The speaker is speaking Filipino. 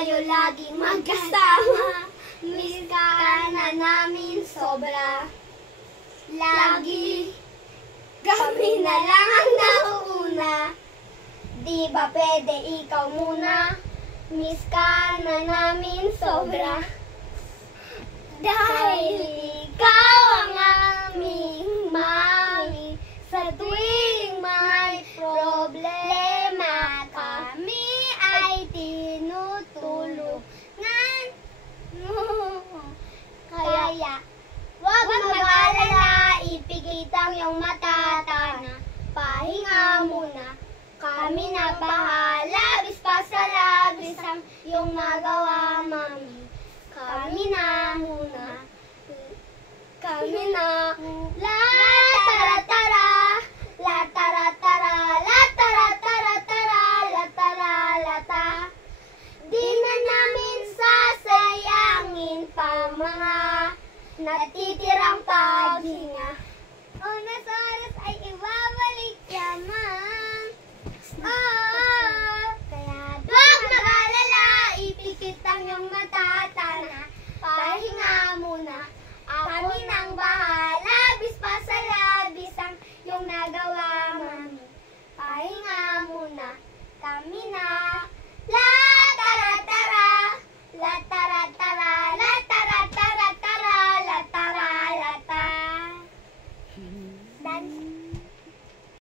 tayo laging magkasama. Miss ka na namin sobra. Lagi kami na lang ang nauuna. Di ba pwede ikaw muna? Miss ka na namin sobra. Dahil ikaw ang aming mami. Sa tuwing may problema, kami ay tinutulungan mo. Kaya, wag mag-alala, ipikit ang iyong mata, tana. Pahinga muna, kami na bahala. Bis pa sa labis ang iyong nagawa, mami. Kami na muna. Kami na. La tara tara, la tara tara, la tara tara tara, la tara lata. Di na namin sasayangin pa mga natitirang paghinga. Oras oras ay ibabalik yaman. Kaya wag mag-alala, ipikit ang iyong mata, tana. Pahinga muna, kami nang bahala. Bis pa sa labis ang iyong nagawa, mami. Pahinga muna, kami na